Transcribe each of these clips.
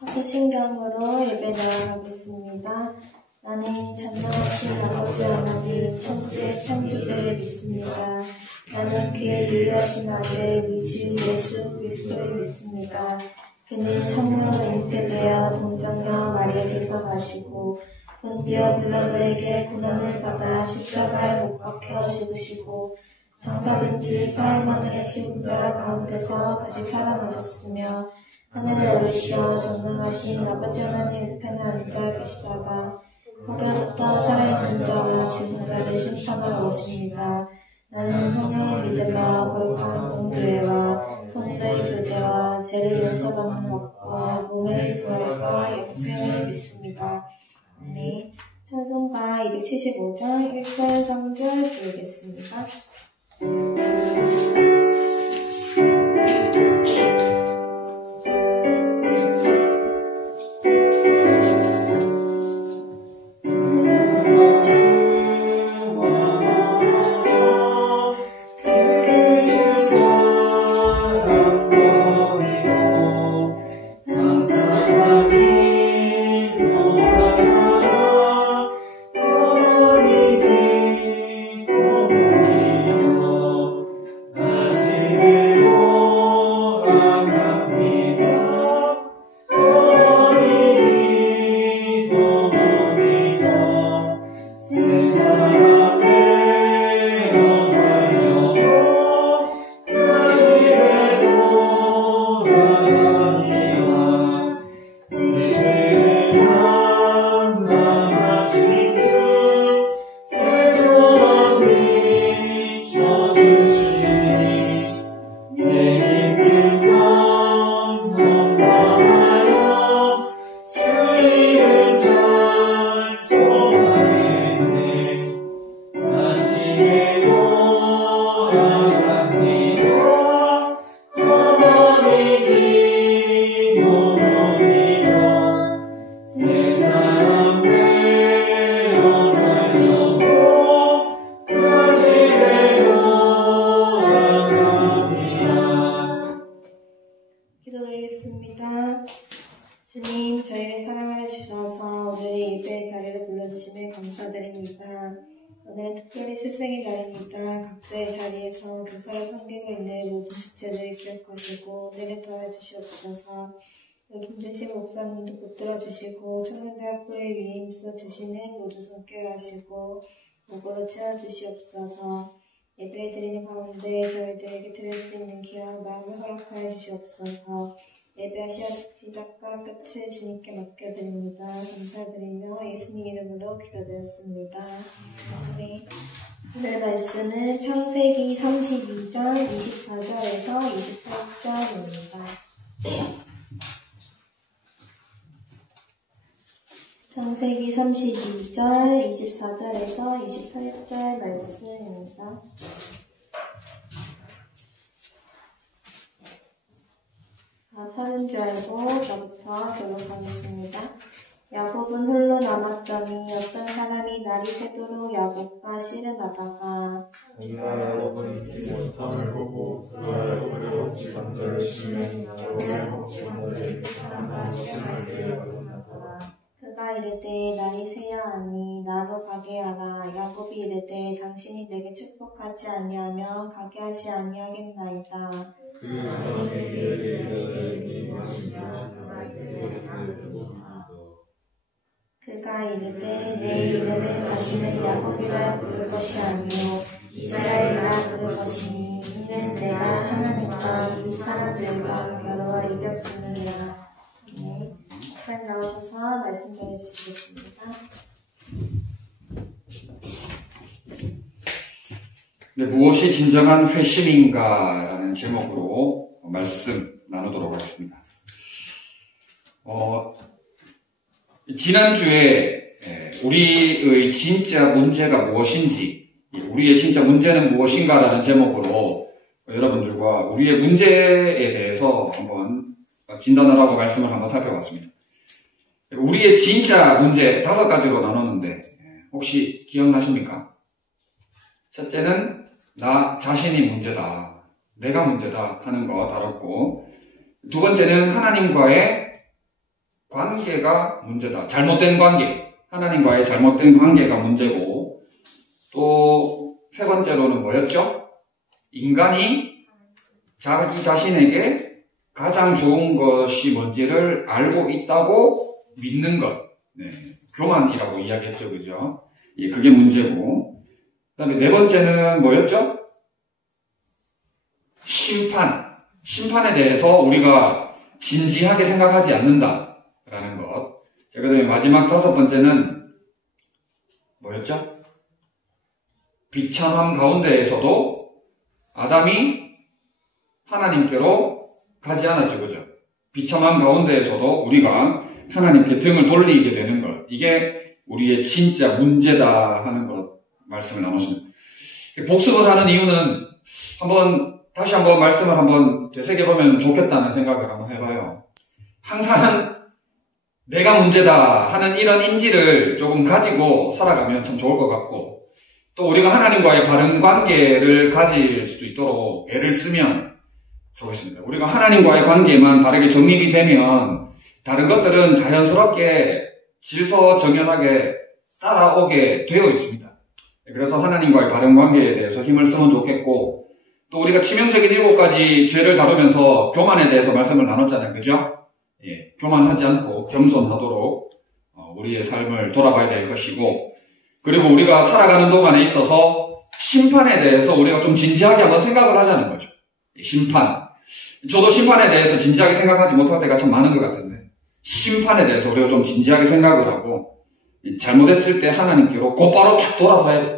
사도신경으로 예배 나아가겠습니다. 나는 전능하신 아버지 하나님 천지의 창조주를 믿습니다. 나는 그의 유일하신 아들 우리 주 예수 그리스도를 믿습니다. 그는 성령으로 잉태되어 동정녀 마리아에게서 나시고 본디오 빌라도에게 고난을 받아 십자가에 못 박혀 죽으시고 장사된 지 사흘 만에 죽은 자 가운데서 다시 살아나셨으며 하늘에 오르시어 전능하신 아버지 하나님 우편에 앉아 계시다가 거기로부터 살아있는 자와 죽은 자를 심판하러 오십니다. 나는 성령을 믿으며 거룩한 공교회와 성도의 교제와 죄를 용서받는 것과 몸의 부활과 영생을 믿습니다. 아멘. 찬송가 275장 1절 3절 부르겠습니다. 기도드리겠습니다. 주님, 저희를 사랑하여 주셔서 오늘의 예배 자리를 불러주심에 감사드립니다. 오늘은 특별히 스승의 날입니다. 각자의 자리에서 교사를 섬기고 있는 모든 지체들을 기억하시고 은혜를 더하여 주시옵소서. 김준식 목사님도 붙들어 주시고 청년대 학부의 위에 힘써 주시는 모든 손길을 하시고 목으로 채워 주시옵소서. 예배를 드리는 가운데 저희들에게 드릴 수 있는 귀한 마음을 허락하여 주시옵소서. 예배 시작과 끝을 주님께 맡겨드립니다. 감사드리며 예수님 이름으로 기도드렸습니다. 네. 오늘 말씀은 창세기 32장 24절에서 28절입니다. 창세기 32절 24절에서 28절 말씀입니다. 찾은 줄 알고 저부터 교독하겠습니다. 야곱은 홀로 남았더니 어떤 사람이 날이 새도록 야곱과 씨름하다가 야곱은 잊지 못함을 보고 그가 야곱을 먹지 감자를 주면 야곱을 먹지 감자를 사람과 씨름하게 하였더라. 그가 이르되 날이 새야 하니 나로 가게 하라. 야곱이 이르되 당신이 내게 축복하지 아니하면 가게 하지 아니하겠나이다. 그 사람에게 이르되 네 것이냐 그가 이르되 내 이름을 다시는 야곱이라 부를 것이 아니요 이스라엘이라 부를 것이니 이는 내가 하나님과 이 사람들과 겨루어 이겼음이니라. 네, 목사님 나오셔서 말씀 전해주시겠습니다. 네, 무엇이 진정한 회심인가 라는 제목으로 말씀 나누도록 하겠습니다. 지난주에 우리의 진짜 문제가 무엇인지, 우리의 진짜 문제는 무엇인가 라는 제목으로 여러분들과 우리의 문제에 대해서 한번 진단을 하고 말씀을 한번 살펴봤습니다. 우리의 진짜 문제 5가지로 나눴는데 혹시 기억나십니까? 첫째는 나 자신이 문제다, 내가 문제다 하는 거 다뤘고, 두 번째는 하나님과의 관계가 문제다. 잘못된 관계. 하나님과의 잘못된 관계가 문제고, 또 세 번째로는 뭐였죠? 인간이 자기 자신에게 가장 좋은 것이 뭔지를 알고 있다고 믿는 것. 네, 교만이라고 이야기했죠. 그죠? 예, 그게 문제고. 그 다음에 네 번째는 뭐였죠? 심판. 심판에 대해서 우리가 진지하게 생각하지 않는다라는 것. 자, 그 다음에 마지막 다섯 번째는 뭐였죠? 비참함 가운데에서도 아담이 하나님께로 가지 않았죠. 그죠? 비참함 가운데에서도 우리가 하나님께 등을 돌리게 되는 것. 이게 우리의 진짜 문제다 하는 것 말씀을 나눴습니다. 복습을 하는 이유는 다시 한번 말씀을 한번 되새겨보면 좋겠다는 생각을 한번 해봐요. 항상 내가 문제다 하는 이런 인지를 조금 가지고 살아가면 참 좋을 것 같고, 또 우리가 하나님과의 바른 관계를 가질 수 있도록 애를 쓰면 좋겠습니다. 우리가 하나님과의 관계만 바르게 정립이 되면 다른 것들은 자연스럽게 질서정연하게 따라오게 되어 있습니다. 그래서 하나님과의 바른 관계에 대해서 힘을 쓰면 좋겠고, 또 우리가 치명적인 7가지 죄를 다루면서 교만에 대해서 말씀을 나눴잖아요. 그죠? 예, 교만하지 않고 겸손하도록 우리의 삶을 돌아봐야 될 것이고, 그리고 우리가 살아가는 동안에 있어서 심판에 대해서 우리가 좀 진지하게 한번 생각을 하자는 거죠. 심판. 저도 심판에 대해서 진지하게 생각하지 못할 때가 참 많은 것 같은데, 심판에 대해서 우리가 좀 진지하게 생각을 하고, 잘못했을 때 하나님께로 곧바로 탁 돌아서야 돼.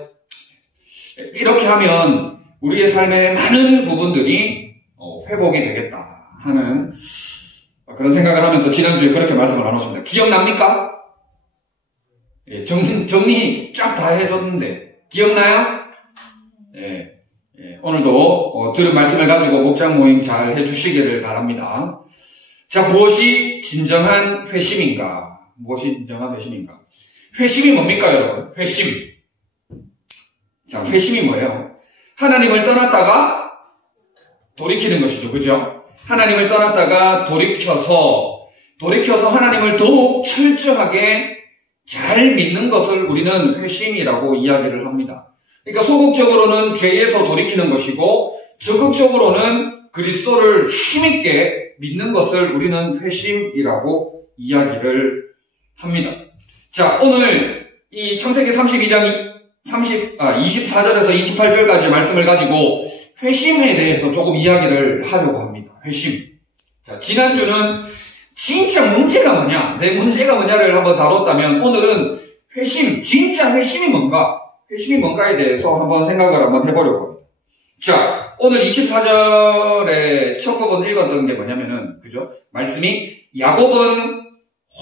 이렇게 하면 우리의 삶의 많은 부분들이 회복이 되겠다 하는 그런 생각을 하면서 지난주에 그렇게 말씀을 나눴습니다. 기억납니까? 예, 정리 쫙 다 해줬는데 기억나요? 예, 오늘도 들은 말씀을 가지고 목장 모임 잘 해주시기를 바랍니다. 자, 무엇이 진정한 회심인가? 무엇이 진정한 회심인가? 회심이 뭡니까, 여러분? 회심. 자, 회심이 뭐예요? 하나님을 떠났다가 돌이키는 것이죠. 그죠? 하나님을 떠났다가 돌이켜서 하나님을 더욱 철저하게 잘 믿는 것을 우리는 회심이라고 이야기를 합니다. 그러니까 소극적으로는 죄에서 돌이키는 것이고, 적극적으로는 그리스도를 힘있게 믿는 것을 우리는 회심이라고 이야기를 합니다. 자, 오늘 이 창세기 32장 24절에서 28절까지 말씀을 가지고 회심에 대해서 조금 이야기를 하려고 합니다. 회심. 자, 지난주는 진짜 문제가 뭐냐, 내 문제가 뭐냐를 한번 다뤘다면, 오늘은 회심, 진짜 회심이 뭔가에 대해서 한번 생각을 한번 해보려고 합니다. 자, 오늘 24절의 첫 부분 읽었던 게 뭐냐면은, 그죠? 말씀이 야곱은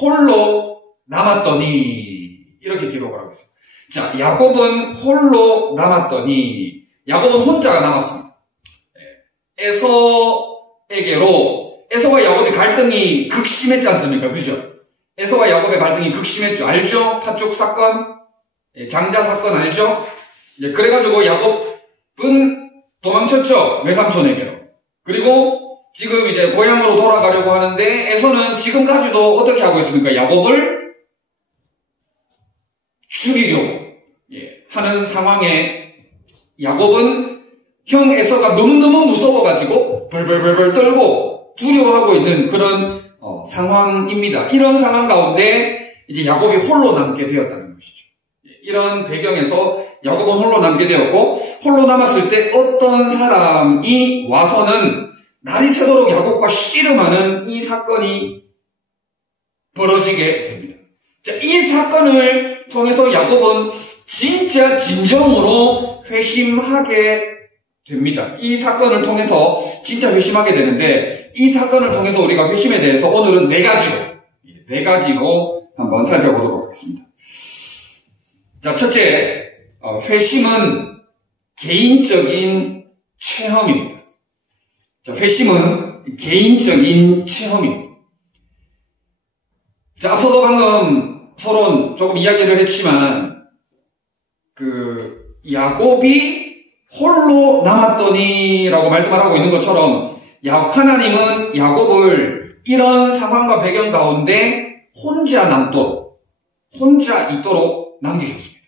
홀로 남았더니, 이렇게 기록을 하고 있어요. 자, 야곱은 홀로 남았더니, 야곱은 혼자가 남았습니다. 에서와 야곱의 갈등이 극심했지 않습니까? 그죠? 에서와 야곱의 갈등이 극심했죠. 알죠? 팥죽 사건, 장자 사건 알죠? 그래가지고 야곱은 도망쳤죠. 외삼촌에게로. 그리고 지금 이제 고향으로 돌아가려고 하는데, 에서는 지금까지도 어떻게 하고 있습니까? 야곱을 죽이려고 하는 상황에 야곱은 형 에서가 너무너무 무서워가지고 벌벌벌벌 떨고 두려워하고 있는 그런 상황입니다. 이런 상황 가운데 이제 야곱이 홀로 남게 되었다는 것이죠. 이런 배경에서 야곱은 홀로 남게 되었고, 홀로 남았을 때 어떤 사람이 와서는 날이 새도록 야곱과 씨름하는 이 사건이 벌어지게 됩니다. 자, 이 사건을 통해서 야곱은 진짜 진정으로 회심하게 됩니다. 이 사건을 통해서 진짜 회심하게 되는데, 이 사건을 통해서 우리가 회심에 대해서 오늘은 네 가지로 한번 살펴보도록 하겠습니다. 자, 첫째, 회심은 개인적인 체험입니다. 자, 회심은 개인적인 체험입니다. 자, 앞서도 방금 서론 조금 이야기를 했지만, 야곱이 홀로 남았더니라고 말씀을 하고 있는 것처럼, 하나님은 야곱을 이런 상황과 배경 가운데 혼자 있도록 남기셨습니다.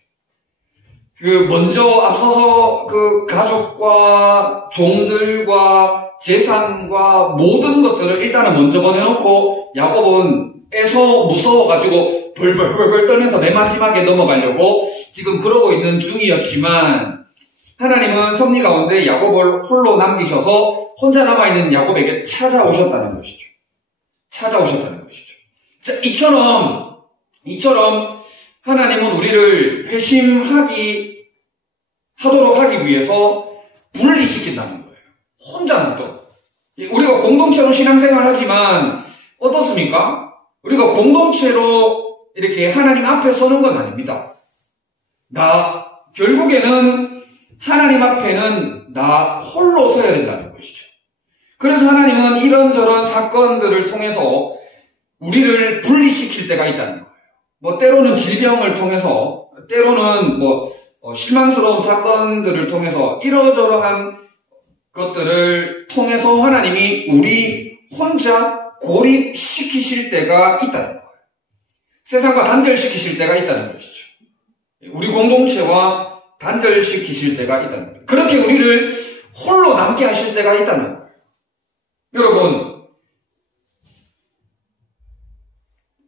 먼저 앞서서 가족과 종들과 재산과 모든 것들을 일단은 먼저 보내놓고 야곱은 에서 무서워가지고 벌벌벌 떨면서 맨 마지막에 넘어가려고 지금 그러고 있는 중이었지만 하나님은 섭리 가운데 야곱을 홀로 남기셔서 혼자 남아있는 야곱에게 찾아오셨다는 것이죠. 자, 이처럼 하나님은 우리를 하도록 하기 위해서 분리시킨다는 거예요. 혼자 남도록. 우리가 공동체로 신앙생활 하지만 어떻습니까? 우리가 공동체로 이렇게 하나님 앞에 서는 건 아닙니다. 결국에는 하나님 앞에는 나 홀로 서야 된다는 것이죠. 그래서 하나님은 이런저런 사건들을 통해서 우리를 분리시킬 때가 있다는 거예요. 때로는 질병을 통해서, 때로는 실망스러운 사건들을 통해서 이러저러한 것들을 통해서 하나님이 우리 혼자 고립시키실 때가 있다는 거예요. 세상과 단절시키실 때가 있다는 것이죠. 우리 공동체와 단절시키실 때가 있다는 거예요. 그렇게 우리를 홀로 남게 하실 때가 있다는 거예요. 여러분,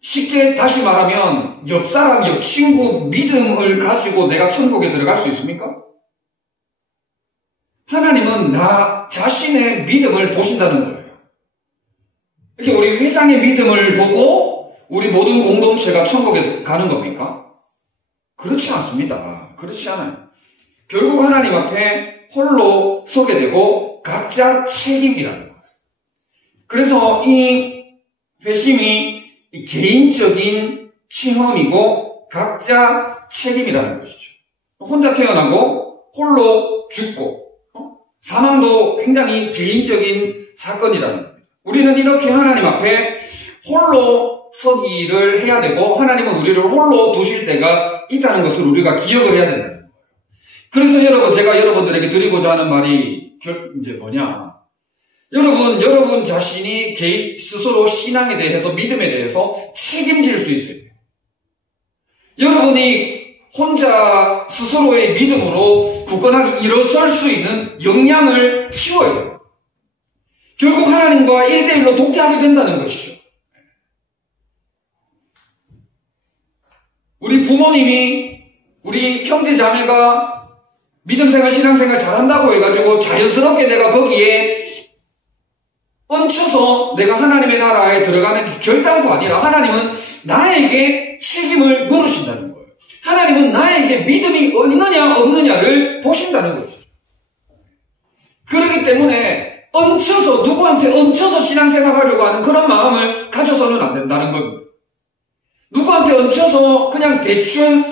쉽게 다시 말하면 옆사람, 옆친구 믿음을 가지고 내가 천국에 들어갈 수 있습니까? 하나님은 나 자신의 믿음을 보신다는 거예요. 이렇게 우리 회장의 믿음을 보고 우리 모든 공동체가 천국에 가는 겁니까? 그렇지 않습니다. 그렇지 않아요. 결국 하나님 앞에 홀로 서게 되고 각자 책임이라는 거예요. 그래서 이 회심이 개인적인 체험이고 각자 책임이라는 것이죠. 혼자 태어나고 홀로 죽고 사망도 굉장히 개인적인 사건이라는 거예요. 우리는 이렇게 하나님 앞에 홀로 서기를 해야 되고 하나님은 우리를 홀로 두실 때가 있다는 것을 우리가 기억을 해야 된다는 거예요. 그래서 제가 여러분들에게 드리고자 하는 말이 이제 뭐냐? 여러분 자신이 스스로 신앙에 대해서 믿음에 대해서 책임질 수 있어요. 여러분이 혼자 스스로의 믿음으로 굳건하게 일어설 수 있는 역량을 키워야 돼요. 결국 하나님과 1대1로 독대하게 된다는 것이죠. 우리 부모님이 우리 형제 자매가 믿음생활 신앙생활 잘한다고 해가지고 자연스럽게 내가 거기에 얹혀서 내가 하나님의 나라에 들어가는 결단도 아니라 하나님은 나에게 책임을 물으신다는 거예요. 하나님은 나에게 믿음이 있느냐 없느냐를 보신다는 것이죠. 그렇기 때문에 누구한테 얹혀서 신앙생활하려고 하는 그런 마음을 가져서는 안 된다는 겁니다. 누구한테 얹혀서 그냥 대충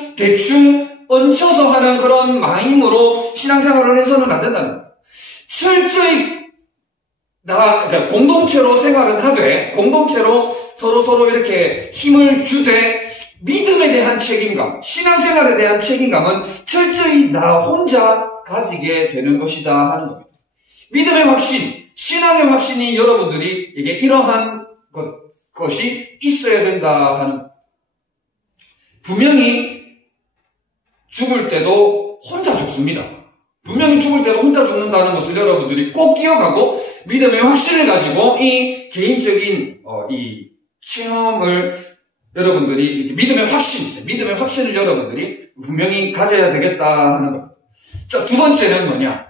얹혀서 하는 그런 마음으로 신앙생활을 해서는 안 된다는 거예요. 철저히 그러니까 공동체로 생활은 하되, 공동체로 서로 이렇게 힘을 주되, 믿음에 대한 책임감, 신앙생활에 대한 책임감은 철저히 나 혼자 가지게 되는 것이다 하는 겁니다. 믿음의 확신, 신앙의 확신이 여러분들이 이게 이러한 것이 있어야 된다 하는 겁니다. 분명히 죽을 때도 혼자 죽습니다. 분명히 죽을 때도 혼자 죽는다는 것을 여러분들이 꼭 기억하고 믿음의 확신을 가지고 이 개인적인 이 체험을 여러분들이 믿음의 확신을 여러분들이 분명히 가져야 되겠다 하는 겁니다. 자, 두 번째는 뭐냐?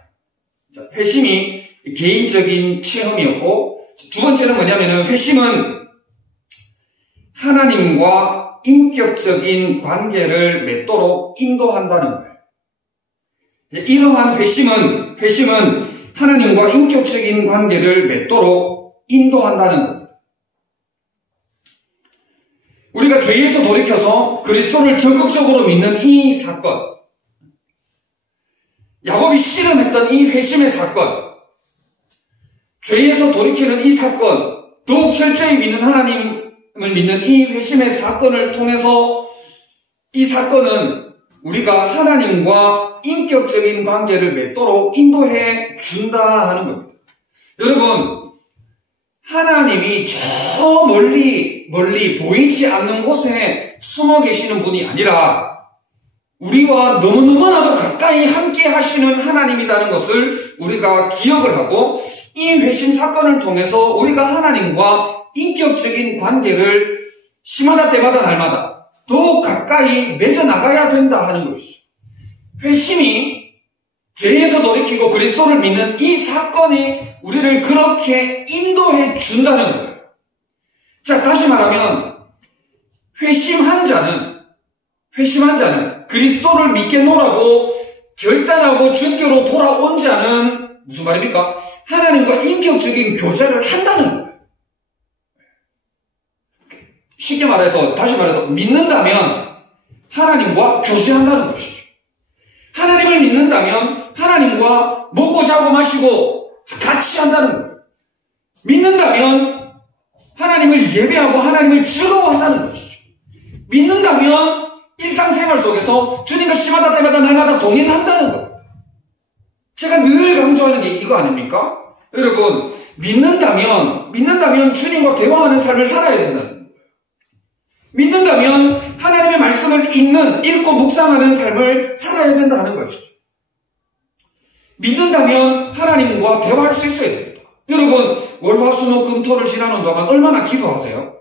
자, 회심이 개인적인 체험이었고, 두 번째는 뭐냐면은 회심은 하나님과 인격적인 관계를 맺도록 인도한다는 거예요. 이러한 회심은 하나님과 인격적인 관계를 맺도록 인도한다는 겁니다. 우리가 죄에서 돌이켜서 그리스도를 적극적으로 믿는 이 사건, 야곱이 실험했던 이 회심의 사건, 죄에서 돌이키는 이 사건, 더욱 철저히 믿는 하나님을 믿는 이 회심의 사건을 통해서 이 사건은 우리가 하나님과 인격적인 관계를 맺도록 인도해 준다 하는 겁니다. 여러분, 하나님이 저 멀리 보이지 않는 곳에 숨어 계시는 분이 아니라 우리와 너무너무나도 가까이 함께 하시는 하나님이라는 것을 우리가 기억을 하고 이 회심 사건을 통해서 우리가 하나님과 인격적인 관계를 시마다 때마다 날마다 더욱 가까이 맺어나가야 된다 하는 것이죠. 회심이 죄에서 돌이키고 그리스도를 믿는 이 사건이 우리를 그렇게 인도해 준다는 거예요. 자, 다시 말하면 회심한 자는 그리스도를 믿겠노라고 결단하고 주교로 돌아온 자는 무슨 말입니까? 하나님과 인격적인 교제를 한다는 거예요. 쉽게 말해서, 다시 말해서 믿는다면 하나님과 교제한다는 것이죠. 하나님을 믿는다면 하나님과 먹고 자고 마시고 같이 한다는 거예요. 믿는다면 하나님을 예배하고 하나님을 즐거워한다는 것이죠. 믿는다면 일상생활 속에서 주님과 시마다 때마다 날마다 동행한다는 거예요. 제가 늘 강조하는 게 이거 아닙니까? 여러분, 믿는다면 주님과 대화하는 삶을 살아야 된다는 거예요. 믿는다면 하나님의 말씀을 읽고 묵상하는 삶을 살아야 된다는 것이죠. 믿는다면 하나님과 대화할 수 있어야 됩니다. 여러분, 월화수목금토를 지나는 동안 얼마나 기도하세요?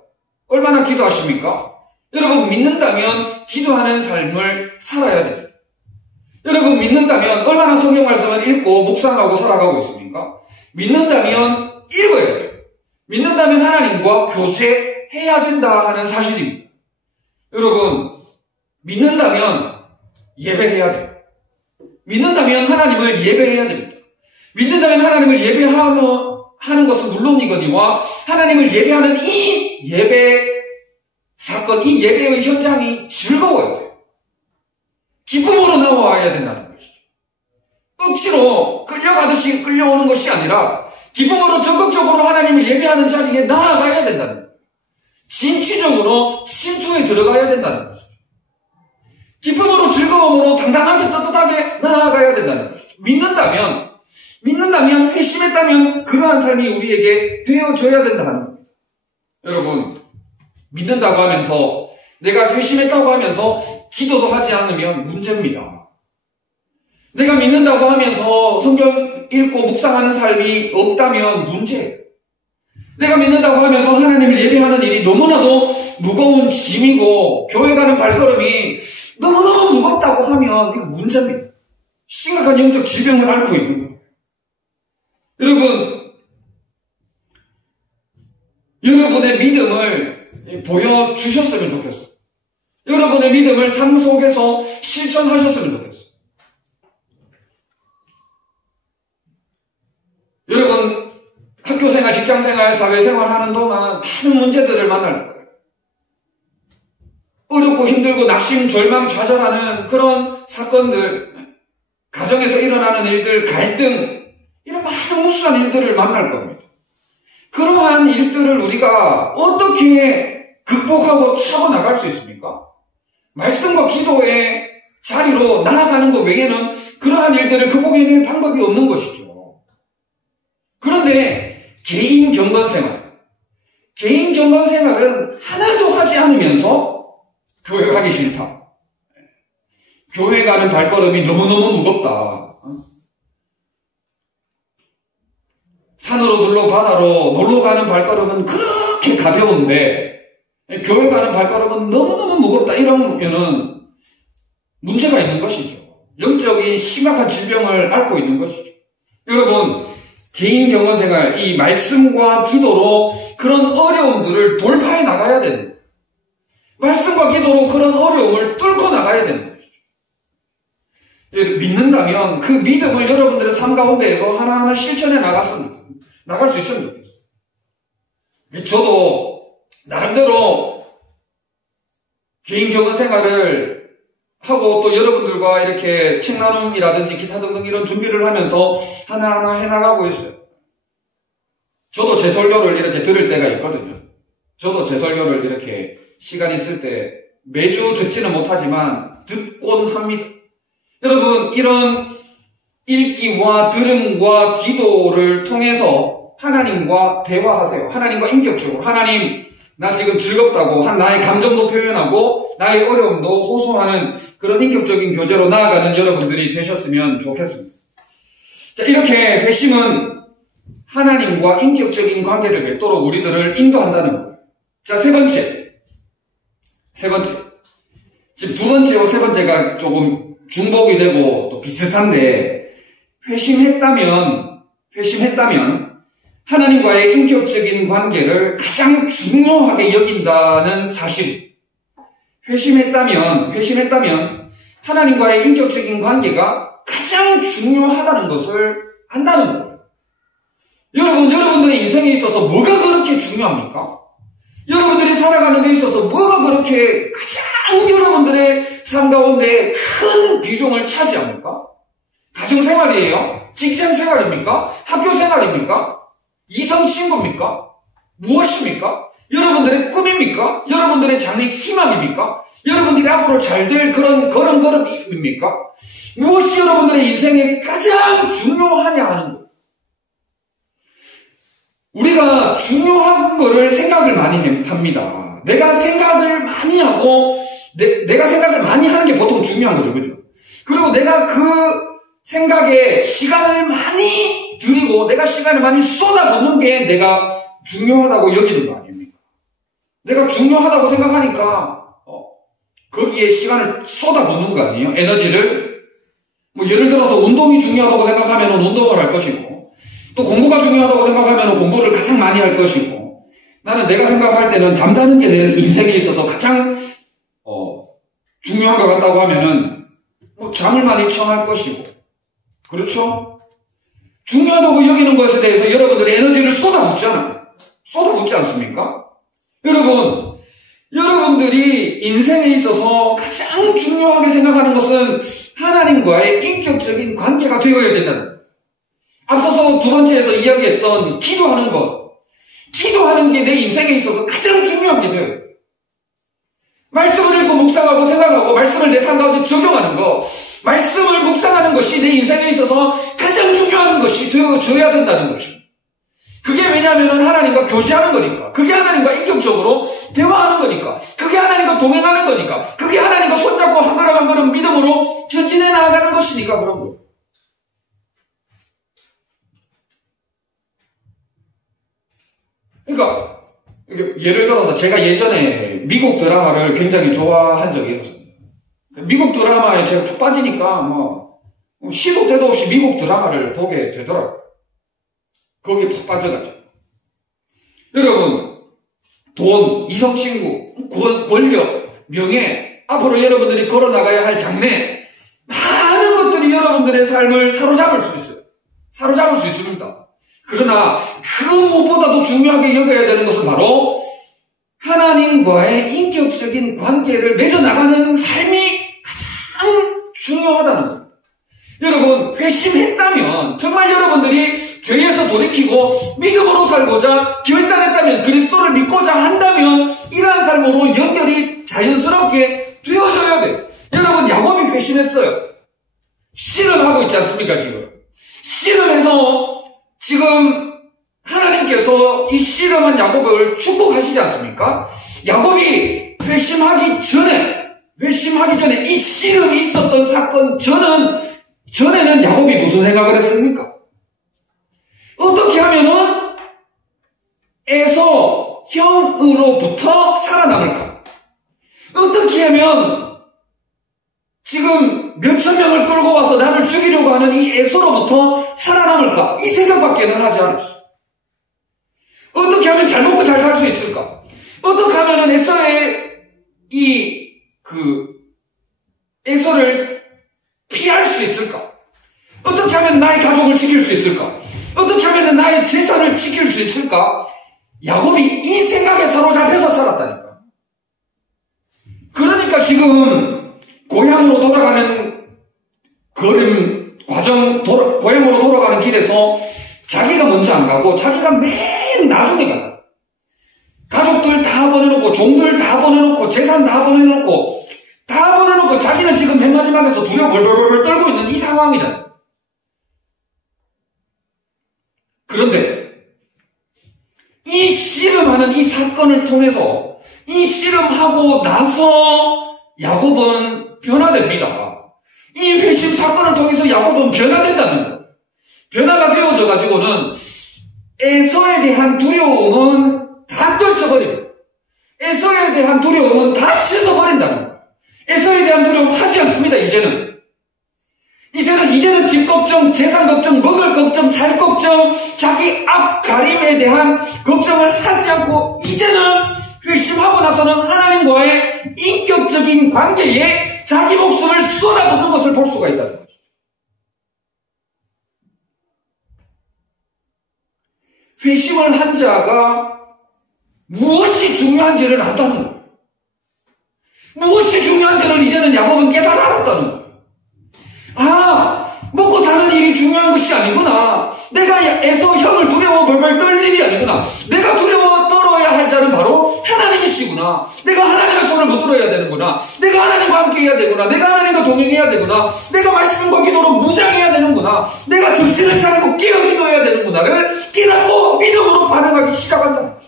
얼마나 기도하십니까? 여러분, 믿는다면 기도하는 삶을 살아야 됩니다. 여러분, 믿는다면 얼마나 성경 말씀을 읽고 묵상하고 살아가고 있습니까? 믿는다면 읽어야 돼요. 믿는다면 하나님과 교제해야 된다 하는 사실입니다. 여러분, 믿는다면 예배해야 돼요. 믿는다면 하나님을 예배해야 됩니다. 믿는다면 하나님을 예배하는 것은 물론이거니와 하나님을 예배하는 이 예배 사건, 이 예배의 현장이 즐거워야 돼요. 기쁨으로 나와야 된다는 것이죠. 억지로 끌려가듯이 끌려오는 것이 아니라 기쁨으로 적극적으로 하나님을 예배하는 자리에 나아가야 된다는 거예요. 진취적으로 침투에 들어가야 된다는 것이죠. 기쁨으로 즐거움으로 당당하게 떳떳하게 나아가야 된다는 것이죠. 믿는다면 회심했다면 그러한 삶이 우리에게 되어줘야 된다는 겁니다. 여러분, 믿는다고 하면서 내가 회심했다고 하면서 기도도 하지 않으면 문제입니다. 내가 믿는다고 하면서 성경 읽고 묵상하는 삶이 없다면 문제예요. 내가 믿는다고 하면서 하나님을 예배하는 일이 너무나도 무거운 짐이고 교회 가는 발걸음이 너무너무 무겁다고 하면 이거 문제입니다. 심각한 영적 질병을 앓고 있는 거예요. 여러분, 여러분의 믿음을 보여주셨으면 좋겠어요. 여러분의 믿음을 삶 속에서 실천하셨으면 좋겠어요. 여러분, 학교생활, 직장생활, 사회생활 하는 동안 많은 문제들을 만날 거예요. 어렵고 힘들고 낙심, 절망, 좌절하는 그런 사건들, 가정에서 일어나는 일들, 갈등, 이런 많은 무수한 일들을 만날 겁니다. 그러한 일들을 우리가 어떻게 극복하고 차고 나갈 수 있습니까? 말씀과 기도의 자리로 나아가는 것 외에는 그러한 일들을 극복해낼 방법이 없는 것이죠. 그런데 개인 경건생활은 하나도 하지 않으면서 교회 가기 싫다. 교회 가는 발걸음이 너무너무 무겁다. 산으로 둘러 바다로 놀러 가는 발걸음은 그렇게 가벼운데 교회 가는 발걸음은 너무너무 무겁다. 이러면은 문제가 있는 것이죠. 영적인 심각한 질병을 앓고 있는 것이죠. 여러분, 개인 경건생활, 이 말씀과 기도로 그런 어려움들을 돌파해 나가야 됩니다. 말씀과 기도로 그런 어려움을 뚫고 나가야 됩니다. 믿는다면 그 믿음을 여러분들의 삶 가운데에서 하나하나 실천해 나갈 수 있으면 좋겠어요. 저도 나름대로 개인 경건 생활을 하고 또 여러분들과 이렇게 책 나눔이라든지 기타 등등 이런 준비를 하면서 하나하나 해나가고 있어요. 저도 제 설교를 이렇게 들을 때가 있거든요. 저도 제 설교를 이렇게 시간 있을 때 매주 듣지는 못하지만 듣곤 합니다. 여러분, 이런 읽기와 들음과 기도를 통해서 하나님과 대화하세요. 하나님과 인격적으로. 하나님, 나 지금 즐겁다고 나의 감정도 표현하고 나의 어려움도 호소하는 그런 인격적인 교제로 나아가는 여러분들이 되셨으면 좋겠습니다. 자, 이렇게 회심은 하나님과 인격적인 관계를 맺도록 우리들을 인도한다는 거예요. 자, 세 번째. 지금 두 번째와 세 번째가 조금 중복이 되고 또 비슷한데, 회심했다면 하나님과의 인격적인 관계를 가장 중요하게 여긴다는 사실. 회심했다면 하나님과의 인격적인 관계가 가장 중요하다는 것을 안다는 거예요. 여러분들의 인생에 있어서 뭐가 그렇게 중요합니까? 여러분들이 살아가는 데 있어서 뭐가 그렇게 가장 여러분들의 삶 가운데 큰 비중을 차지합니까? 가정생활이에요? 직장생활입니까? 학교생활입니까? 이성친구입니까? 무엇입니까? 여러분들의 꿈입니까? 여러분들의 장래 희망입니까? 여러분들이 앞으로 잘 될 그런 걸음입니까? 무엇이 여러분들의 인생에 가장 중요하냐 하는 거예요. 우리가 중요한 거를 생각을 많이 합니다. 내가 생각을 많이 하고, 내가 생각을 많이 하는 게 보통 중요한 거죠. 그죠? 그리고 내가 그 생각에 시간을 많이 들이고, 내가 시간을 많이 쏟아붓는 게 내가 중요하다고 여기는 거 아닙니까? 내가 중요하다고 생각하니까, 거기에 시간을 쏟아붓는 거 아니에요? 에너지를? 예를 들어서 운동이 중요하다고 생각하면 운동을 할 것이고, 또 공부가 중요하다고 생각하면 공부를 가장 많이 할 것이고, 나는 내가 생각할 때는 잠자는 게 내 인생에 있어서 가장 중요한 것 같다고 하면은 잠을 많이 청할 것이고, 그렇죠? 중요하다고 여기는 것에 대해서 여러분들이 에너지를 쏟아붓잖아요. 쏟아붓지 않습니까? 여러분들이 인생에 있어서 가장 중요하게 생각하는 것은 하나님과의 인격적인 관계가 되어야 된다는 거예요. 앞서서 두 번째에서 이야기했던 기도하는 것. 기도하는 게 내 인생에 있어서 가장 중요한 게 돼요. 말씀을 읽고 묵상하고 생각하고 말씀을 내 삶 가운데 적용하는 거. 말씀을 묵상하는 것이 내 인생에 있어서 가장 중요한 것이 되어줘야 된다는 거죠. 그게 왜냐하면 하나님과 교제하는 거니까. 그게 하나님과 인격적으로 대화하는 거니까. 그게 하나님과 동행하는 거니까. 그게 하나님과 손잡고 한 걸음 한 걸음 믿음으로 전진해 나아가는 것이니까 그런 거예요. 그러니까 예를 들어서 제가 예전에 미국 드라마를 굉장히 좋아한 적이 있었어요. 미국 드라마에 제가 쭉 빠지니까 시도 때도 없이 미국 드라마를 보게 되더라고요. 거기에 푹 빠져가지고. 여러분, 돈, 이성친구, 권력, 명예, 앞으로 여러분들이 걸어나가야 할 장래, 많은 것들이 여러분들의 삶을 사로잡을 수 있어요. 사로잡을 수 있습니다. 그러나 그 무엇보다도 중요하게 여겨야 되는 것은 바로 하나님과의 인격적인 관계를 맺어나가는 삶이 가장 중요하다는 겁니다. 여러분, 회심했다면, 정말 여러분들이 죄에서 돌이키고 믿음으로 살고자 결단했다면, 그리스도를 믿고자 한다면 이러한 삶으로 연결이 자연스럽게 되어져야 돼요. 여러분, 야곱이 회심했어요. 씨름하고 있지 않습니까, 지금? 씨름해서 지금 하나님께서 이 씨름한 야곱을 축복하시지 않습니까? 야곱이 회심하기 전에 이 씨름이 있었던 사건 전에는 야곱이 무슨 생각을 했습니까? 어떻게 하면은 에서 형으로부터 살아남을까? 어떻게 하면 지금 몇천 명을 끌고 와서 나를 죽이려고 하는 이 에서로부터 살아남을까? 이 생각밖에는 하지 않았어. 어떻게 하면 잘 먹고 잘 살 수 있을까? 어떻게 하면 에서의 에서를 피할 수 있을까? 어떻게 하면 나의 가족을 지킬 수 있을까? 어떻게 하면 나의 재산을 지킬 수 있을까? 야곱이 이 생각에 사로잡혀서 살았다니까. 그러니까 지금 고향으로 돌아가는 고향으로 돌아가는 길에서 자기가 먼저 안 가고 자기가 맨 나중에 가요. 가족들 다 보내놓고, 종들 다 보내놓고, 재산 다 보내놓고, 자기는 지금 맨 마지막에서 두려워 벌벌벌 떨고 있는 이 상황이잖아요. 그런데 이 씨름하는 이 사건을 통해서 이 씨름하고 나서 야곱은 변화됩니다. 이 회심 사건을 통해서 야곱은 변화된다는 거예요. 변화가 되어져 가지고는 에서에 대한 두려움은 다 떨쳐버립니다. 에서에 대한 두려움은 다 씻어버린다는 거예요. 에서에 대한 두려움 하지 않습니다. 이제는 집 걱정, 재산 걱정, 먹을 걱정, 살 걱정, 자기 앞 가림에 대한 걱정을 하지 않고 이제는 회심하고 나서는 하나님과의 인격적인 관계에 자기 목숨을 쏟아붓는 것을 볼 수가 있다는 거죠. 회심을 한 자가 무엇이 중요한지를 안다는 거예요. 무엇이 중요한지를 이제는 야곱은 깨달아 알았다는 거예요. 먹고 사는 일이 중요한 것이 아니구나. 내가 에서 형을 두려워 벌벌 떨 일이 아니구나. 내가 두려워 떨어야 할 자는 바로 하나님이시구나. 내가 하나님의 손을 붙들어야 되는구나. 내가 하나님과 함께 해야 되구나. 내가 하나님과 동행해야 되구나. 내가 말씀과 기도로 무장해야 되는구나. 내가 정신을 차리고 깨어 기도해야 되는구나를 깨닫고 믿음으로 반응하기 시작한다.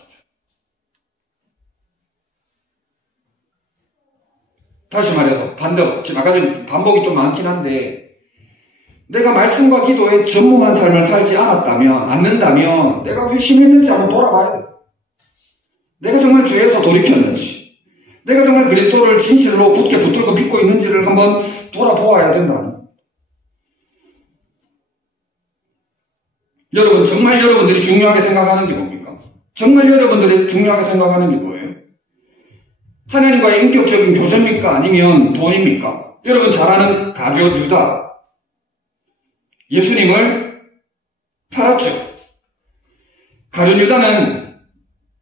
다시 말해서 반대로, 지금 아까 전에 반복이 좀 많긴 한데, 내가 말씀과 기도에 전무한 삶을 살지 않는다면 내가 회심했는지 한번 돌아봐야 돼. 내가 정말 죄에서 돌이켰는지, 내가 정말 그리스도를 진실로 굳게 붙들고 믿고 있는지를 한번 돌아보아야 된다는. 여러분, 정말 여러분들이 중요하게 생각하는 게 뭡니까? 정말 여러분들이 중요하게 생각하는 게 뭐예요? 하나님과의 인격적인 교제입니까? 아니면 돈입니까? 여러분 잘 아는 가룟 유다. 예수님을 팔았죠. 가룟 유다는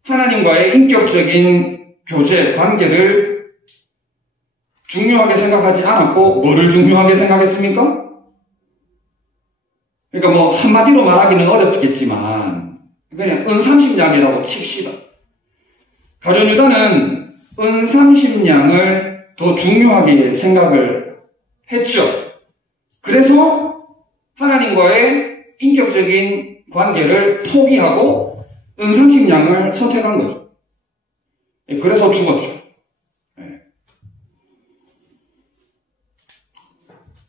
하나님과의 인격적인 교제, 관계를 중요하게 생각하지 않았고 뭐를 중요하게 생각했습니까? 그러니까 한마디로 말하기는 어렵겠지만 그냥 은30냥이라고 칩시다. 가룟 유다는 은30냥을 더 중요하게 생각을 했죠. 그래서 하나님과의 인격적인 관계를 포기하고 은30냥을 선택한 거죠. 그래서 죽었죠.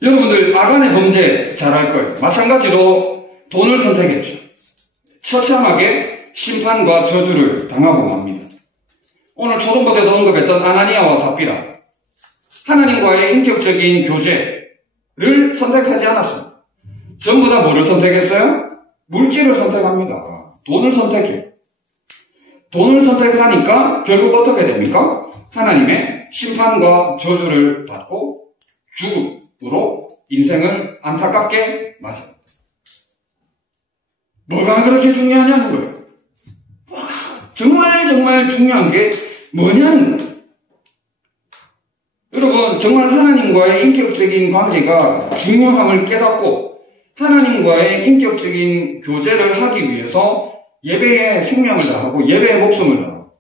여러분들 아간의 범죄 잘 알 거예요. 마찬가지로 돈을 선택했죠. 처참하게 심판과 저주를 당하고 맙니다. 오늘 초등부대도 언급했던 아나니아와 삽비라, 하나님과의 인격적인 교제를 선택하지 않았습니다. 전부 다 뭐를 선택했어요? 물질을 선택합니다. 돈을 선택해요. 돈을 선택하니까 결국 어떻게 됩니까? 하나님의 심판과 저주를 받고 죽음으로 인생을 안타깝게 맞아요. 뭐가 그렇게 중요하냐는 거예요. 정말 중요한 게 뭐냐는 거예요. 여러분, 정말 하나님과의 인격적인 관계가 중요함을 깨닫고 하나님과의 인격적인 교제를 하기 위해서 예배에 생명을 다하고 예배에 목숨을 다하고,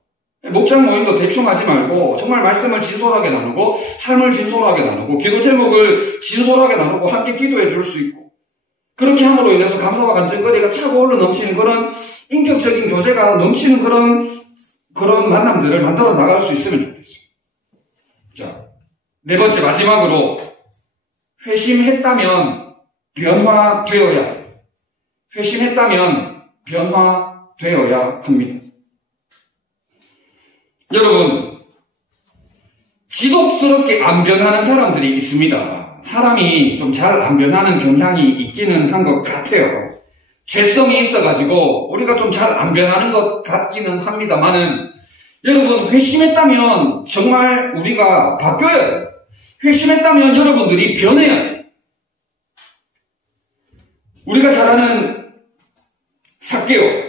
목장 모임도 대충 하지 말고 정말 말씀을 진솔하게 나누고 삶을 진솔하게 나누고 기도 제목을 진솔하게 나누고 함께 기도해 줄 수 있고, 그렇게 함으로 인해서 감사와 간증거리가 차고올라 넘치는 그런 인격적인 교제가 넘치는 그런 만남들을 만들어 나갈 수 있으면 좋겠어요. 자, 네 번째 마지막으로 회심했다면 변화되어야 합니다. 여러분, 지독스럽게 안 변하는 사람들이 있습니다. 사람이 좀 잘 안 변하는 경향이 있기는 한 것 같아요. 죄성이 있어가지고 우리가 좀 잘 안 변하는 것 같기는 합니다만은, 여러분, 회심했다면 정말 우리가 바뀌어야 돼요. 회심했다면 여러분들이 변해야 돼요. 우리가 잘 아는 삭개오,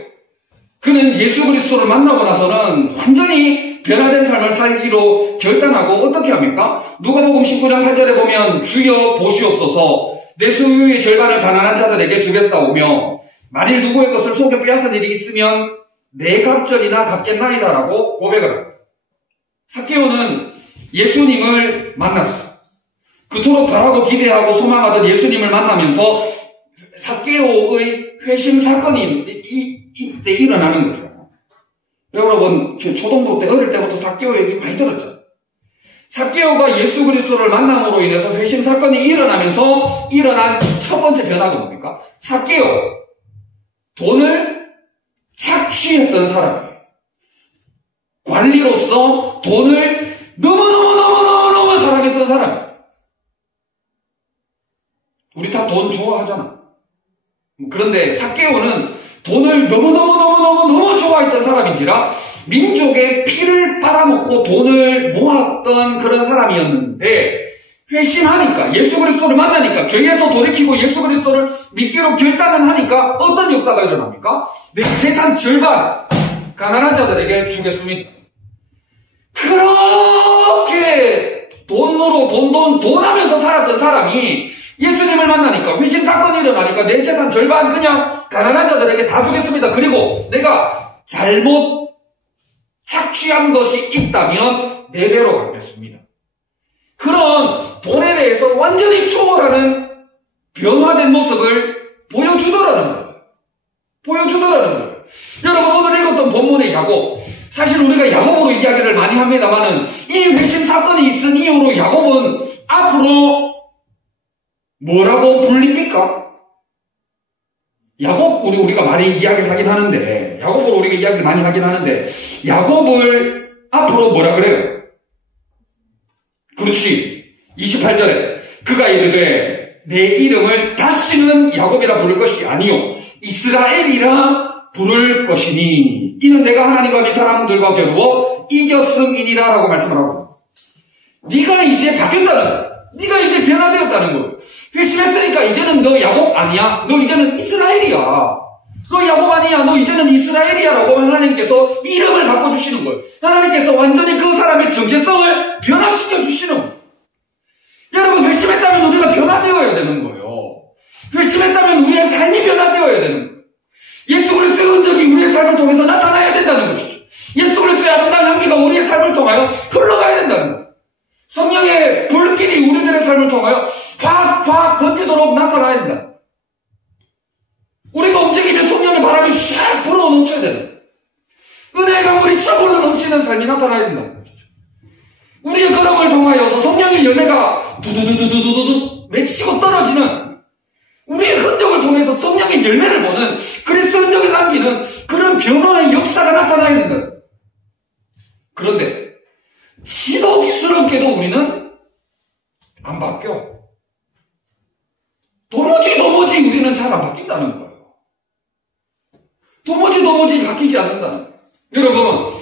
그는 예수 그리스도를 만나고 나서는 완전히 변화된 삶을 살기로 결단하고 어떻게 합니까? 누가복음 19장 8절에 보면 주여 보시옵소서, 내 소유의 절반을 가난한 자들에게 주겠사오며 만일 누구의 것을 속여 빼앗은 일이 있으면 내 갑절이나 갚겠나이다라고 고백을 합니다. 삭개오는 예수님을 만났어요. 그토록 바라고 기대하고 소망하던 예수님을 만나면서 삭개오의 회심 사건이 이때 일어나는 거죠. 여러분 초등부 때 어릴 때부터 삭개오 얘기 많이 들었죠. 삭개오가 예수 그리스도를 만남으로 인해서 회심 사건이 일어나면서 일어난 첫 번째 변화가 뭡니까? 삭개오, 돈을 착취했던 사람이에요. 관리로서 돈을 너무 사랑했던 사람이에요. 우리 다 돈 좋아하잖아. 그런데 삭개오는 돈을 너무 좋아했던 사람인지라 민족의 피를 빨아먹고 돈을 모았던 그런 사람이었는데, 회심하니까, 예수 그리스도를 만나니까, 죄에서 돌이키고 예수 그리스도를 믿기로 결단을 하니까 어떤 역사가 일어납니까? 내 재산 절반 가난한 자들에게 주겠습니다. 그렇게 돈 하면서 살았던 사람이 예수님을 만나니까, 회심 사건이 일어나니까 내 재산 절반 그냥 가난한 자들에게 다 주겠습니다. 그리고 내가 잘못 착취한 것이 있다면 4배로 갚겠습니다. 그런 돈에 대해서 완전히 초월하는 변화된 모습을 보여주더라는 거예요. 여러분, 오늘 읽었던 본문의 야곱, 사실 우리가 야곱으로 이야기를 많이 합니다만은 이 회심 사건이 있은 이후로 야곱은 앞으로 뭐라고 불립니까? 야곱, 우리가 많이 이야기를 하긴 하는데, 야곱으로 우리가 이야기를 많이 하긴 하는데, 야곱을 앞으로 뭐라 그래요? 그렇지. 28절에, 그가 이르되, 내 이름을 다시는 야곱이라 부를 것이 아니요 이스라엘이라 부를 것이니, 이는 내가 하나님과 네 사람들과 겨루어 이겼음이니라 라고 말씀을 하고, 네가 이제 바뀌었다는 거야. 네가 이제 변화되었다는 거예요. 회심했으니까 이제는 너 야곱 아니야. 너 이제는 이스라엘이야. 너 야곱 아니야. 너 이제는 이스라엘이야 라고 하나님께서 이름을 바꿔주시는 거예요. 하나님께서 완전히 그 사람의 정체성을 변화시켜 주시는 거예요. 여러분, 회심했다면 우리가 변화되어야 되는 거예요. 회심했다면 우리의 삶이 변화되어야 되는 거예요. 예수 그리스도의 흔적이 우리의 삶을 통해서 나타나야 된다는 것이죠. 예수 그리스도의 아름다운 향기가 우리의 삶을 통하여 흘러가야 된다는 거예요. 성령의 불길이 우리들의 삶을 통하여 확 버티도록 나타나야 된다. 우리가 움직이면 성령의 바람이 샥 불어 넘쳐야 된다. 은혜의 강물이 차고로 넘치는 삶이 나타나야 된다. 우리의 걸음을 통하여서 성령의 열매가 두두두두두두두 맺히고 떨어지는, 우리의 흔적을 통해서 성령의 열매를 보는, 그리스도 흔적을 남기는 그런 변화의 역사가 나타나야 된다. 그런데 지독스럽게도 우리는 안 바뀌어. 도무지 우리는 잘 안 바뀐다는 거예요. 도무지 바뀌지 않는다는 거예요. 여러분,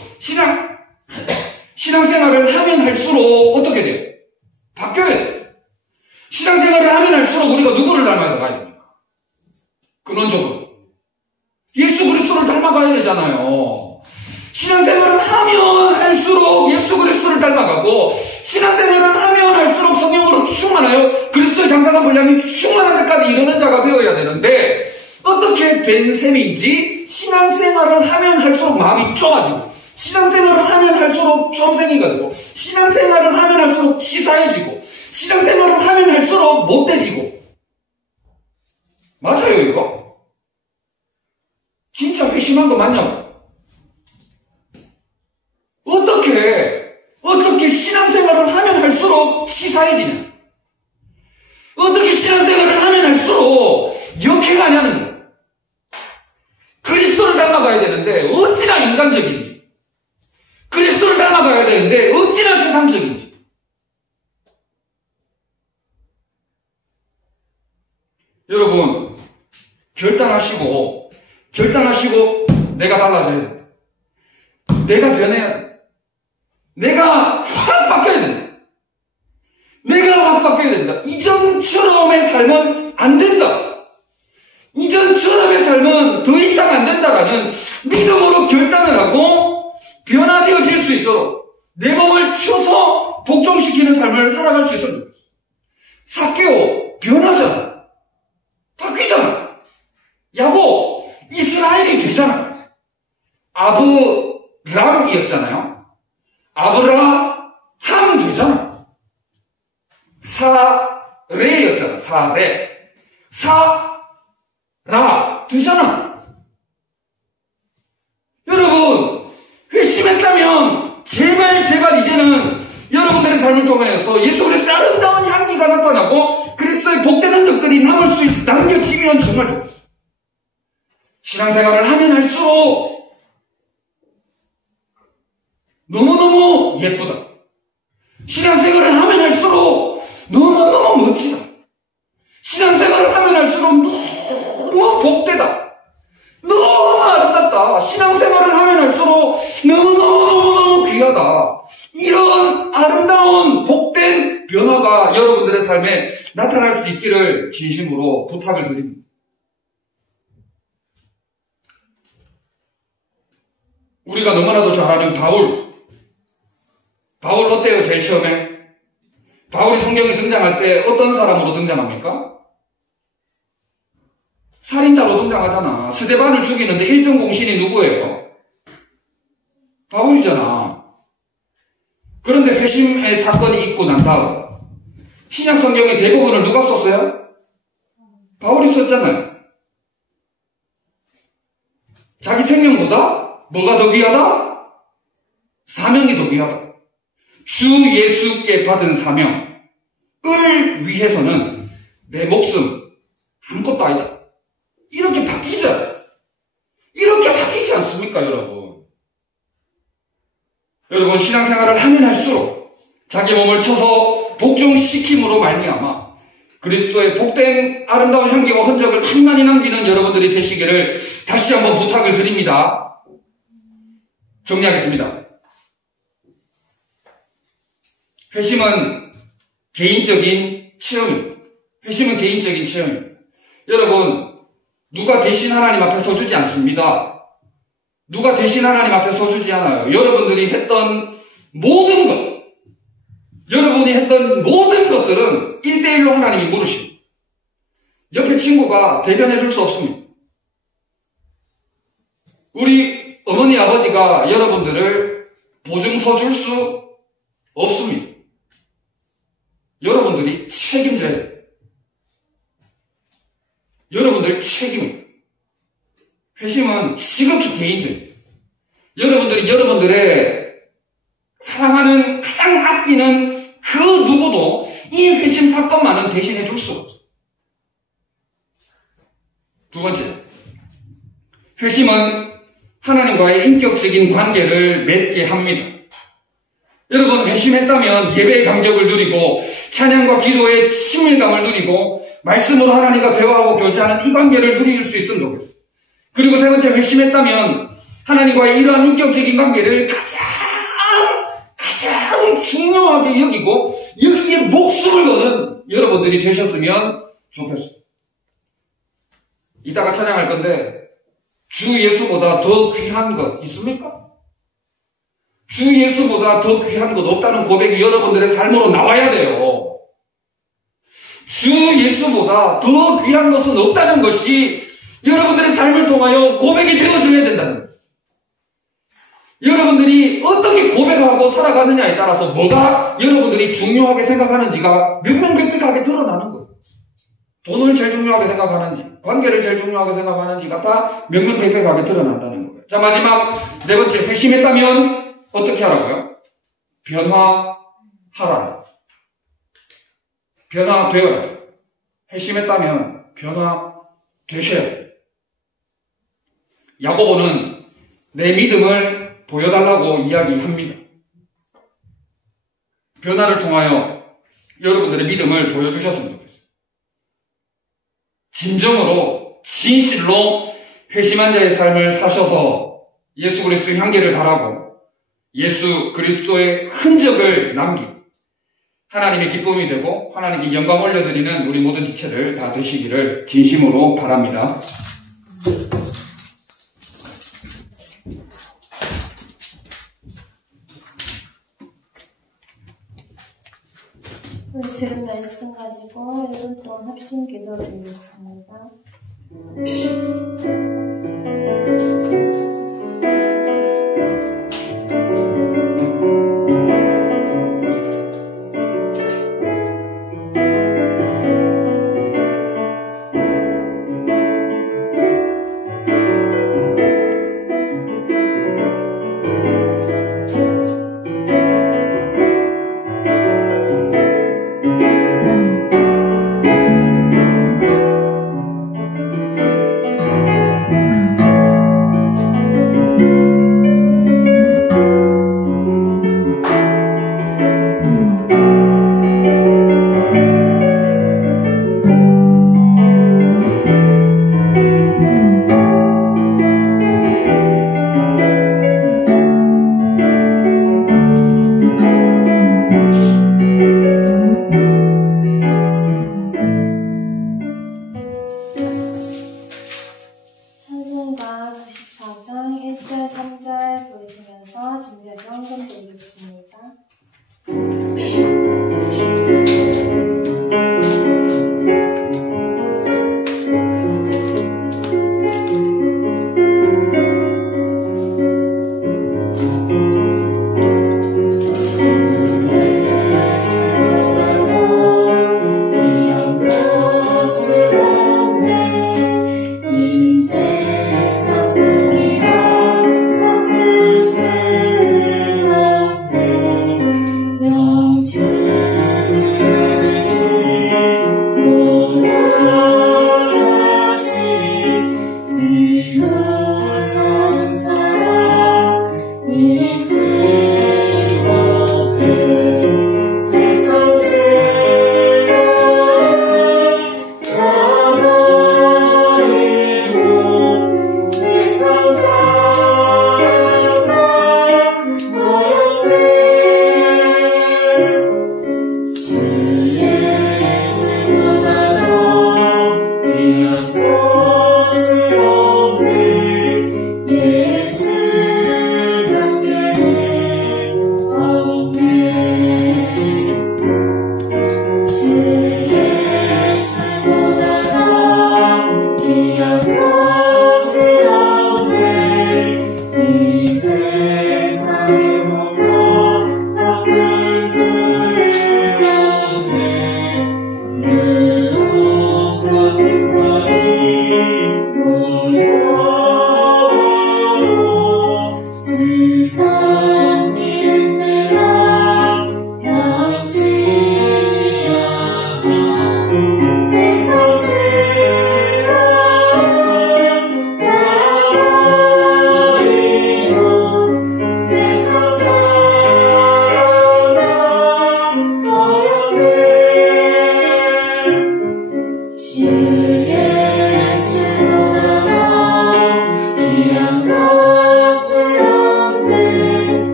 신앙생활을 하면 할수록 어떻게 돼요? 바뀌어야 돼요. 신앙생활을 하면 할수록 우리가 누구를 닮아가야 됩니까? 근원적으로 예수 그리스도를 닮아가야 되잖아요. 신앙생활을 하면 할수록 예수 그리스도를 닮아가고, 신앙생활을 하면 할수록 성령으로 충만하여 그리스도의 장사한 분량이 충만한 데까지 이르는 자가 되어야 되는데, 어떻게 된 셈인지 신앙생활을 하면 할수록 마음이 좁아지고, 신앙생활을 하면 할수록 점생이가 되고, 신앙생활을 하면 할수록 치사해지고, 신앙생활을 하면 할수록 못돼지고. 맞아요, 이거? 진짜 회심한 거 맞냐고? 어떻게 신앙생활을 하면 할수록 치사해지냐? 어떻게 신앙생활을 하면 할수록 역해가냐는 거야. 그리스도를 닮아가야 되는데 어찌나 인간적인지, 그리스도를 닮아가야 되는데 어찌나 세상적인지. 여러분, 결단하시고 내가 달라져야 된다. 내가 변해야 돼. 내가 확 바뀌어야 된다. 내가 확 바뀌어야 된다. 이전처럼의 삶은 안 된다. 이전처럼의 삶은 더 이상 안 된다라는 믿음으로 결단을 하고 변화되어질 수 있도록 내 몸을 치워서 복종시키는 삶을 살아갈 수 있습니다. 삭개오 변하잖아. 바뀌잖아. 야곱 이스라엘이 되잖아. 아브람이었잖아요. 아브라함 되잖아. 사레였잖아. 사라 되잖아. 여러분, 삶을 통해서 예수 그리스도의 아름다운 향기가 나타나고 그리스도의 복된 흔적들이 남겨지면 정말 좋겠어요. 신앙생활을 하면 할수록 너무너무 예쁘다. 신앙생활을 하면 할수록 너무너무 멋지다. 신앙생활을 하면 할수록 너무 복되다. 너무 아름답다. 신앙생활을 하면 할수록 너무너무 귀하다. 이런 아름다운 복된 변화가 여러분들의 삶에 나타날 수 있기를 진심으로 부탁을 드립니다. 우리가 너무나도 잘 아는 바울 어때요? 제일 처음에 바울이 성경에 등장할 때 어떤 사람으로 등장합니까? 살인자로 등장하잖아. 스데반을 죽이는데 1등 공신이 누구예요? 바울이잖아. 그런데 회심의 사건이 있고 난 다음 신약 성경의 대부분을 누가 썼어요? 바울이 썼잖아요. 자기 생명보다 뭐가 더 귀하다? 사명이 더 귀하다. 주 예수께 받은 사명을 위해서는 내 목숨 아무것도 아니다. 이렇게 바뀌죠? 이렇게 바뀌지 않습니까, 여러분? 여러분, 신앙생활을 하면 할수록 자기 몸을 쳐서 복종시킴으로 말미암아 그리스도의 복된 아름다운 향기와 흔적을 많이 남기는 여러분들이 되시기를 다시 한번 부탁을 드립니다. 정리하겠습니다. 회심은 개인적인 체험입니다. 회심은 개인적인 체험입니다. 여러분, 누가 대신 하나님 앞에 서주지 않습니다. 누가 대신 하나님 앞에 서주지 않아요. 여러분들이 했던 모든 것, 여러분이 했던 모든 것들은 1대1로 하나님이 물으십니다. 옆에 친구가 대변해 줄 수 없습니다. 우리 어머니, 아버지가 여러분들을 보증서 줄 수 없습니다. 여러분들이 책임져야 돼요. 여러분들 책임을. 회심은 지극히 개인적이에요. 여러분들이 여러분들의 사랑하는, 가장 아끼는 그 누구도 이 회심 사건만은 대신해 줄 수 없어요. 두 번째, 회심은 하나님과의 인격적인 관계를 맺게 합니다. 여러분, 회심했다면 예배의 감격을 누리고 찬양과 기도의 친밀감을 누리고 말씀으로 하나님과 대화하고 교제하는 이 관계를 누릴 수 있으면 좋겠어요. 그리고 세 번째, 회심했다면 하나님과의 이러한 인격적인 관계를 가장 중요하게 여기고 여기에 목숨을 거는 여러분들이 되셨으면 좋겠어요. 이따가 찬양할 건데 주 예수보다 더 귀한 것 있습니까? 주 예수보다 더 귀한 것 없다는 고백이 여러분들의 삶으로 나와야 돼요. 주 예수보다 더 귀한 것은 없다는 것이 여러분들의 삶을 통하여 고백이 되어줘야 된다는 거예요. 여러분들이 어떻게 고백하고 살아가느냐에 따라서 뭐가 여러분들이 중요하게 생각하는지가 명명백백하게 드러나는 거예요. 돈을 제일 중요하게 생각하는지, 관계를 제일 중요하게 생각하는지가 다 명명백백하게 드러난다는 거예요. 자, 마지막 네 번째, 회심했다면 어떻게 하라고요? 변화하라. 변화되어라. 회심했다면 변화되셔야 돼요. 야고보는 내 믿음을 보여달라고 이야기합니다. 변화를 통하여 여러분들의 믿음을 보여주셨으면 좋겠어요. 진정으로, 진실로 회심한 자의 삶을 사셔서 예수 그리스도의 향기를 바라고 예수 그리스도의 흔적을 남기고 하나님의 기쁨이 되고 하나님께 영광 올려드리는 우리 모든 지체들 다 되시기를 진심으로 바랍니다. 오늘 들은 말씀 가지고 1분 동안 합심 기도 드리겠습니다.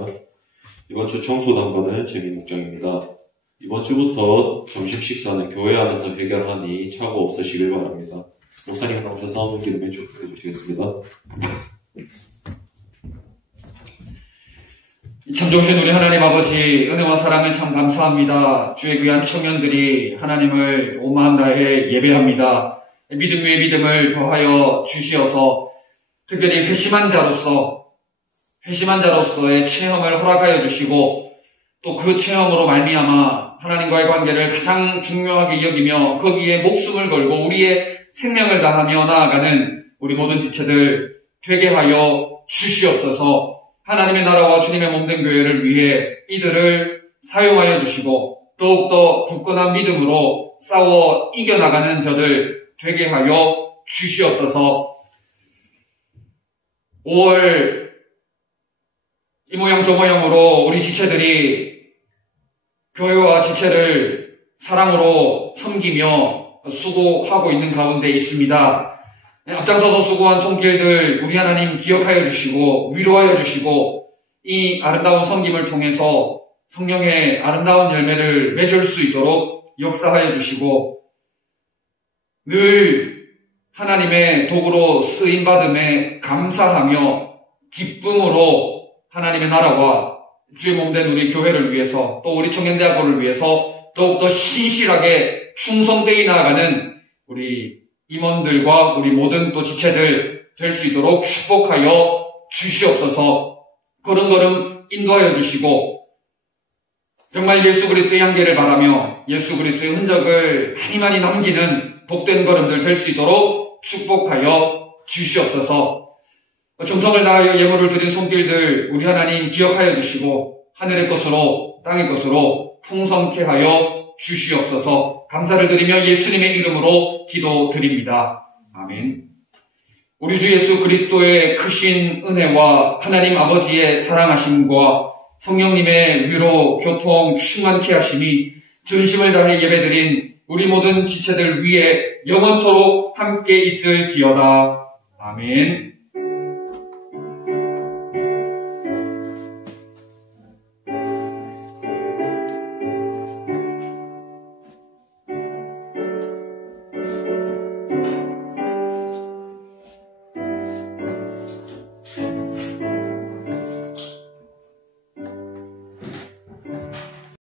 하겠습니다. 이번 주 청소 당번은 재미목장입니다. 이번 주부터 점심 식사는 교회 안에서 해결하니 착오 없으시길 바랍니다. 목사님 감사 사모님 기름에 축복해 주시겠습니다. 참 좋으신 우리 하나님 아버지, 은혜와 사랑을 참 감사합니다. 주의 귀한 청년들이 하나님을 온 마음 다해 예배합니다. 믿음 위에 믿음을 더하여 주시어서 특별히 회심한 자로서의 체험을 허락하여 주시고, 또 그 체험으로 말미암아 하나님과의 관계를 가장 중요하게 여기며 거기에 목숨을 걸고 우리의 생명을 다하며 나아가는 우리 모든 지체들 되게 하여 주시옵소서. 하나님의 나라와 주님의 몸된 교회를 위해 이들을 사용하여 주시고 더욱더 굳건한 믿음으로 싸워 이겨나가는 저들 되게 하여 주시옵소서. 5월 이 모양 저 모양으로 우리 지체들이 교회와 지체를 사랑으로 섬기며 수고하고 있는 가운데 있습니다. 앞장서서 수고한 손길들 우리 하나님 기억하여 주시고 위로하여 주시고 이 아름다운 섬김을 통해서 성령의 아름다운 열매를 맺을 수 있도록 역사하여 주시고 늘 하나님의 도구로 쓰임받음에 감사하며 기쁨으로 하나님의 나라와 주의 몸된 우리 교회를 위해서 또 우리 청년대학교를 위해서 더욱더 신실하게 충성되이 나아가는 우리 임원들과 우리 모든 또 지체들 될 수 있도록 축복하여 주시옵소서. 걸음걸음 인도하여 주시고 정말 예수 그리스도의 향기를 바라며 예수 그리스도의 흔적을 많이 남기는 복된 걸음들 될 수 있도록 축복하여 주시옵소서. 정성을 다하여 예물을 드린 손길들 우리 하나님 기억하여 주시고 하늘의 것으로 땅의 것으로 풍성케 하여 주시옵소서. 감사를 드리며 예수님의 이름으로 기도드립니다. 아멘. 우리 주 예수 그리스도의 크신 은혜와 하나님 아버지의 사랑하심과 성령님의 위로 교통 충만케 하심이 전심을 다해 예배드린 우리 모든 지체들 위에 영원토록 함께 있을지어다. 아멘.